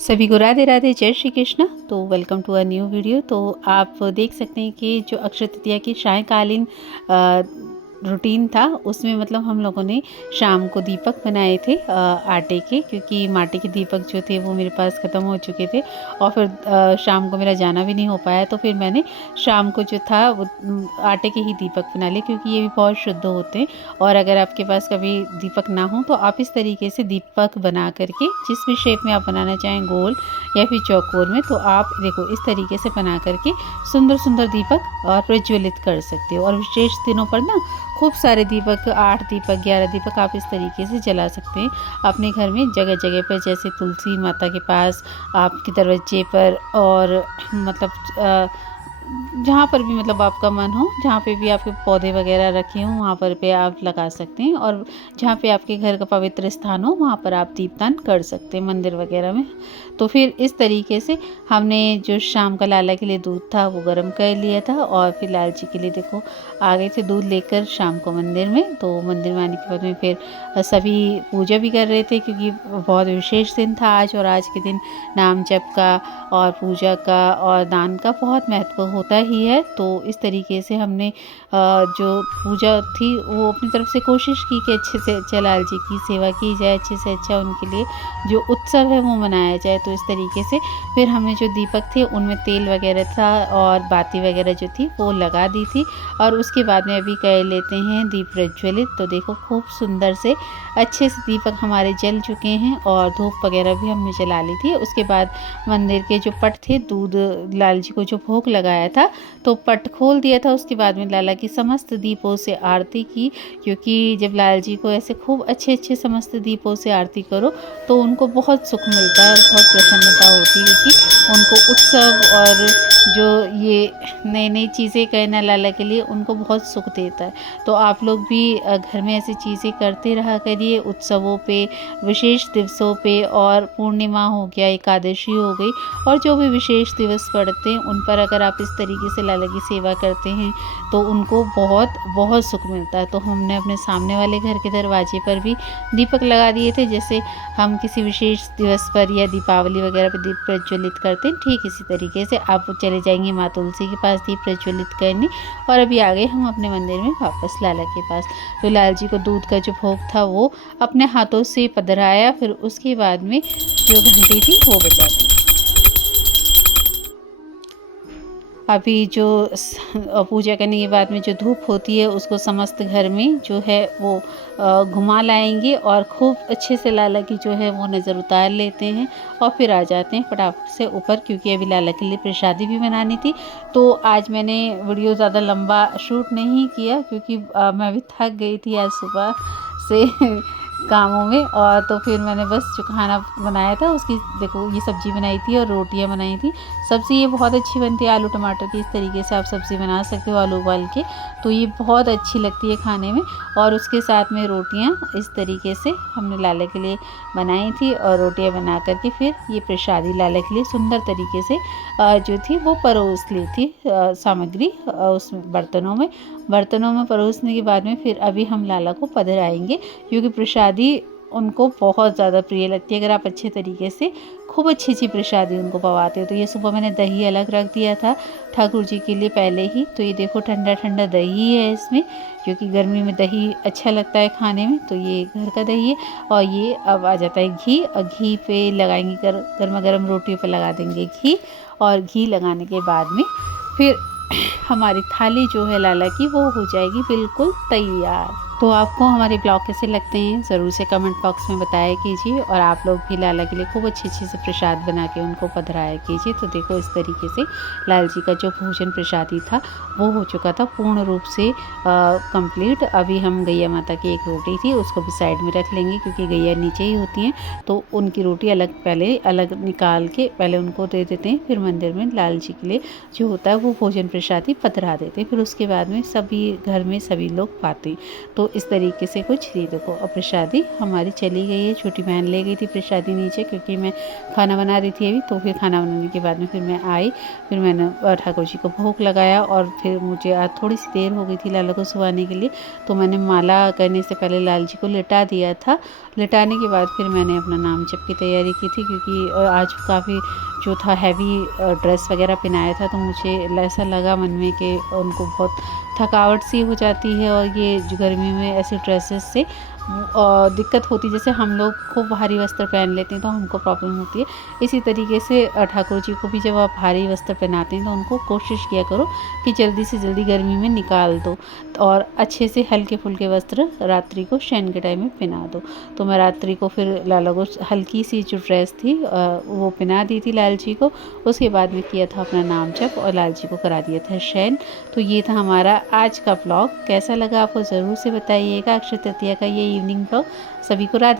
सभी को राधे राधे, जय श्री कृष्ण। तो welcome to a new video. तो आप देख सकते हैं कि जो अक्षय तृतीया की सायंकालीन रूटीन था, उसमें मतलब हम लोगों ने शाम को दीपक बनाए थे आटे के, क्योंकि माटी के दीपक जो थे वो मेरे पास ख़त्म हो चुके थे और फिर शाम को मेरा जाना भी नहीं हो पाया। तो फिर मैंने शाम को जो था वो आटे के ही दीपक बना लिए, क्योंकि ये भी बहुत शुद्ध होते हैं। और अगर आपके पास कभी दीपक ना हो तो आप इस तरीके से दीपक बना करके, जिस भी शेप में आप बनाना चाहें, गोल या फिर चौकोर में, तो आप देखो इस तरीके से बना करके सुंदर सुंदर दीपक और प्रज्वलित कर सकते हो। और विशेष दिनों पर ना खूब सारे दीपक, 8 दीपक, 11 दीपक आप इस तरीके से जला सकते हैं अपने घर में जगह जगह पर, जैसे तुलसी माता के पास, आपके दरवाजे पर, और मतलब जहाँ पर भी मतलब आपका मन हो, जहाँ पे भी आपके पौधे वगैरह रखे हों वहाँ पर पे आप लगा सकते हैं। और जहाँ पे आपके घर का पवित्र स्थान हो वहाँ पर आप दीपदान कर सकते हैं, मंदिर वगैरह में। तो फिर इस तरीके से हमने जो शाम का लाला के लिए दूध था वो गर्म कर लिया था, और फिर लाल जी के लिए देखो आ गए थे दूध लेकर शाम को मंदिर में। तो मंदिर में आने के बाद में फिर सभी पूजा भी कर रहे थे, क्योंकि बहुत विशेष दिन था आज। और आज के दिन नाम जप का और पूजा का और दान का बहुत महत्व होता ही है। तो इस तरीके से हमने जो पूजा थी वो अपनी तरफ से कोशिश की कि अच्छे से अच्छा लाल जी की सेवा की जाए, अच्छे से अच्छा उनके लिए जो उत्सव है वो मनाया जाए। तो इस तरीके से फिर हमने जो दीपक थे उनमें तेल वगैरह था और बाती वगैरह जो थी वो लगा दी थी। और उसके बाद में अभी कर लेते हैं दीप प्रज्वलित। तो देखो खूब सुंदर से अच्छे से दीपक हमारे जल चुके हैं, और धूप वगैरह भी हमने जला ली थी। उसके बाद मंदिर के जो पट थे, दूध लाल जी को जो भोग लगाया था, तो पट खोल दिया था। उसके बाद में लाला की समस्त दीपों से आरती की, क्योंकि जब लाल जी को ऐसे खूब अच्छे अच्छे समस्त दीपों से आरती करो तो उनको बहुत सुख मिलता है और बहुत प्रसन्नता होती है, क्योंकि उनको उत्सव और जो ये नई नई चीज़ें करना लाला के लिए उनको बहुत सुख देता है। तो आप लोग भी घर में ऐसी चीज़ें करते रहा करिए उत्सवों पे, विशेष दिवसों पे, और पूर्णिमा हो गया, एकादशी हो गई, और जो भी विशेष दिवस पड़ते हैं उन पर अगर आप इस तरीके से लाला की सेवा करते हैं तो उनको बहुत बहुत सुख मिलता है। तो हमने अपने सामने वाले घर के दरवाजे पर भी दीपक लगा दिए थे, जैसे हम किसी विशेष दिवस पर या दीपावली वगैरह पर दीप प्रज्वलित करते हैं, ठीक इसी तरीके से आप चले जाएंगे माँ तुलसी के पास दीप प्रज्वलित करने। और अभी आ गए हम अपने मंदिर में वापस लाला के पास। तो लाल जी को दूध का जो भोग था वो अपने हाथों से पधराया, फिर उसके बाद में जो घंटी थी वो बजा दी। अभी जो पूजा करने के बाद में जो धूप होती है उसको समस्त घर में जो है वो घुमा लाएंगे, और खूब अच्छे से लाला की जो है वो नज़र उतार लेते हैं, और फिर आ जाते हैं फटाफट से ऊपर, क्योंकि अभी लाला के लिए प्रसादी भी बनानी थी। तो आज मैंने वीडियो ज़्यादा लंबा शूट नहीं किया, क्योंकि मैं भी थक गई थी आज सुबह से कामों में। और तो फिर मैंने बस जो खाना बनाया था उसकी देखो ये सब्ज़ी बनाई थी और रोटियां बनाई थी। सब्ज़ी ये बहुत अच्छी बनती है आलू टमाटर की, इस तरीके से आप सब्ज़ी बना सकते हो आलू उबाल के, तो ये बहुत अच्छी लगती है खाने में। और उसके साथ में रोटियां इस तरीके से हमने लाला के लिए बनाई थी, और रोटियां बना करके फिर ये प्रसादी लाला के लिए सुंदर तरीके से जो थी वो परोस ली थी सामग्री उस बर्तनों में परोसने के बाद में फिर अभी हम लाला को पधराएंगे, क्योंकि प्रसादी उनको बहुत ज़्यादा प्रिय लगती है। अगर आप अच्छे तरीके से खूब अच्छी अच्छी प्रसादी उनको पवाते हो। तो ये सुबह मैंने दही अलग रख दिया था ठाकुर जी के लिए पहले ही। तो ये देखो ठंडा ठंडा दही है इसमें, क्योंकि गर्मी में दही अच्छा लगता है खाने में। तो ये घर का दही है। और ये अब आ जाता है घी, और घी पे लगाएंगे, गर्मा गर्म रोटियों पे लगा देंगे घी। और घी लगाने के बाद में फिर हमारी थाली जो है लाला की वो हो जाएगी बिल्कुल तैयार। तो आपको हमारे ब्लॉग कैसे लगते हैं ज़रूर से कमेंट बॉक्स में बताया कीजिए, और आप लोग भी लाला के लिए खूब अच्छी अच्छी से प्रसाद बना के उनको पधराया कीजिए। तो देखो इस तरीके से लाल जी का जो भोजन प्रसादी था वो हो चुका था पूर्ण रूप से कंप्लीट। अभी हम गैया माता की एक रोटी थी उसको भी साइड में रख लेंगे, क्योंकि गैया नीचे ही होती हैं, तो उनकी रोटी पहले अलग निकाल के पहले उनको दे देते हैं, फिर मंदिर में लाल जी के लिए जो होता है वो भोजन प्रसादी पधरा देते हैं, फिर उसके बाद में सभी घर में सभी लोग पाते हैं। तो इस तरीके से कुछ थी। देखो अब प्रसादी हमारी चली गई है, छोटी बहन ले गई थी प्रसादी नीचे, क्योंकि मैं खाना बना रही थी अभी। तो फिर खाना बनाने के बाद में फिर मैं आई, फिर मैंने ठाकुर जी को भोग लगाया और फिर मुझे आज थोड़ी सी देर हो गई थी लाला को सुलाने के लिए, तो मैंने माला करने से पहले लाल जी को लिटा दिया था। लिटाने के बाद फिर मैंने अपना नाम जप की तैयारी की थी, क्योंकि आज काफ़ी जो था हैवी ड्रेस वगैरह पहनाया था, तो मुझे ऐसा लगा मन में कि उनको बहुत थकावट सी हो जाती है, और ये जो गर्मी में ऐसे ड्रेसेस से दिक्कत होती है। जैसे हम लोग खूब भारी वस्त्र पहन लेते हैं तो हमको प्रॉब्लम होती है, इसी तरीके से ठाकुर जी को भी जब आप भारी वस्त्र पहनाते हैं तो उनको कोशिश किया करो कि जल्दी से जल्दी गर्मी में निकाल दो, और अच्छे से हल्के फुल्के वस्त्र रात्रि को शयन के टाइम में पहना दो। तो मैं रात्रि को फिर लाला को हल्की सी जो ड्रेस थी वो पहना दी थी लाल जी को। उसके बाद में किया था अपना नाम जप और लाल जी को करा दिया था शयन। तो ये था हमारा आज का ब्लॉग। कैसा लगा आपको ज़रूर से बताइएगा। अक्षय तृतीया का ये इवनिंग ब्लॉग। सभी को राधे।